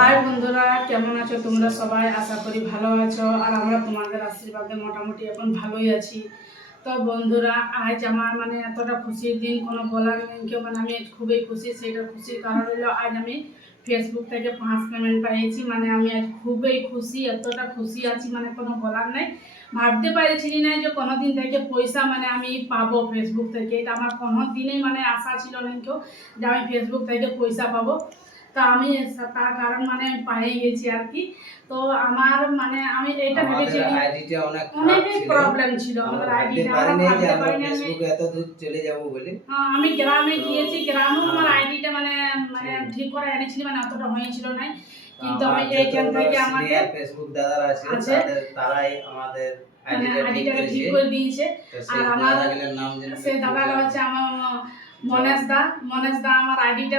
High বন্ধুরা, কেমন আছো তোমরা সবাই? আশা করি ভালো আছো। আর আমরা তোমাদের আশীর্বাদে মোটামুটি এখন ভালোই আছি। তো বন্ধুরা, আজ আমার এতটা খুশির দিন, কোনো বলার নেই কেউ। আমি আজ খুবই খুশি। সেটা খুশির কারণ হলো আজ আমি ফেসবুক থেকে 5 পেমেন্ট পেয়েছি। আমি আজ খুবই খুশি, এতটা খুশি আছি কোনো বলার নেই। ভাবতে পারছিলি না যে কোনো দিন থেকে পয়সা আমি পাবো ফেসবুক থেকে। এটা আমার কোনো দিনেই আশা ছিল না কেউ যে আমি ফেসবুক থেকে পয়সা পাবো। তো আমি তার কারণ পেয়ে গেছি আর কি। তো আমার আমি এইটা ভেবেছিলাম, আইডিটা অনেকই প্রবলেম ছিল আমাদের আইডিটা। আমরা ভাবতে পারিনি ফেসবুকে এত দূর চলে যাব বলে। আমি গ্রামে গিয়েছি, গ্রামেও আমার আইডিটা ঠিক করে এনেছিলাম, অতটা হয়েছিল না। কিন্তু আমি এইখান থেকে আমাকে ফেসবুক দাদারা আছে তারাই আমাদের আইডিটা ঠিক করে দিয়েছে। আর আমার সেই দাদাটা হচ্ছে আমার মনেশ দা আমার আইডিটা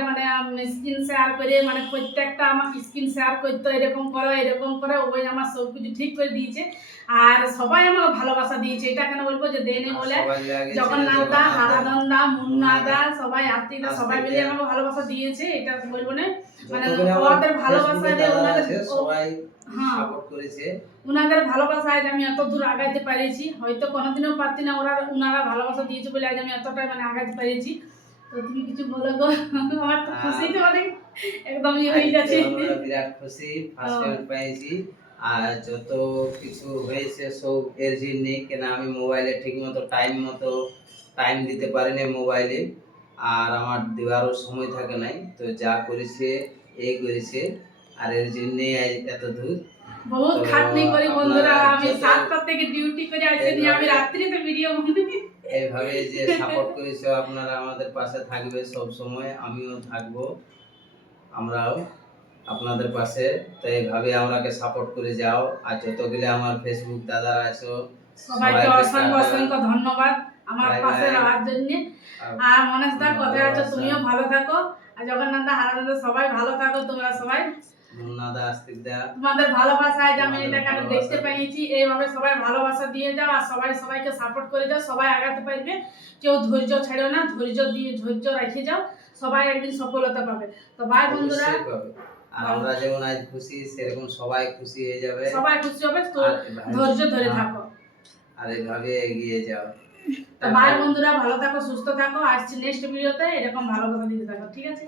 স্ক্রিন শেয়ার করে প্রত্যেকটা আমাকে স্ক্রিন শেয়ার করতে, এরকম করে ওই আমার সব কিছু ঠিক করে দিয়েছে। আর সবাই আমাকে ভালোবাসা দিয়েছে। এটা কেন বলবো যে দেয়নি বলে, জগন্নাথ দা, হারাধন দা, মুন্না দা, সবাই আত্মীয়রা সবাই মিলে আমাকে ভালোবাসা দিয়েছে। এটা বলবো না, ওদের ভালোবাসা সবাই সাপোর্ট করেছে। উনাদের ভালোবাসায় আমি এত দূর আগাইতে পেরেছি। হয়তো কোনোদিনও পারতি না, উনারা ভালোবাসা দিয়েছে বলে আজ আমি এতটাই আগাইতে পেরেছি। তো তুমি কিছু বলো গো। আমার তো খুশি তো একদম হয়ে যাচ্ছে। বিরাট খুশি, ফার্স্ট পেমেন্ট পেয়েছি। আর যত কিছু হয়েছে সব এর জন্য, কেন আমি মোবাইলে ঠিক মতো টাইম দিতে পারিনি মোবাইলে। আর আমার দেওয়ারও সময় থাকে নাই। তো যা করেছে এই করেছে, আর এর জন্যে আজ এত দূর বহুত খাটনি করি বন্ধুরা। আমি 7টা থেকে ডিউটি করে আসছি, আমি রাত্রিতে ভিডিও বানাই। এইভাবে যে সাপোর্ট করেছো, আপনারা আমাদের পাশে থাকবে সব সময়, আমিও থাকবো, আমরাও আপনাদের পাশে। তো এইভাবে আমাকে সাপোর্ট করে যাও। আর যতগুলো আমার ফেসবুক দাদারা আছো সবাইকে অসংখ্য অসংখ্য ধন্যবাদ আমার পাশে রাখার জন্য। আর মনেশ দা, কোথায় আছো? তুমিও ভালো থাকো। আর জগন্নাথ দা, হারাধন দা, সবাই ভালো থাকো। তোমরা সবাই, তোমাদের ভালোবাসা আজ আমি এটা কেন দেখতে পেয়েছি। এইভাবে সবাই ভালোবাসা দিয়ে যাও আর সবাই সবাইকে সাপোর্ট করে যাও। সবাই আগাতে পারবে, কেউ ধৈর্য ছেড়ো না, ধৈর্য রেখে যাও। সবাই একদিন সফলতা পাবে। তো বাই বন্ধুরা। আর আমরা যেমন আজ খুশি, সেরকম সবাই খুশি হয়ে যাবে, সবাই খুশি হবে। তো ধৈর্য ধরে থাকো আর এইভাবে এগিয়ে যাও। তো বাই বন্ধুরা, ভালো থাকো, সুস্থ থাকো। আসছি নেক্সট ভিডিওতে, এরকম ভালো কথা দিতে থাকো, ঠিক আছে?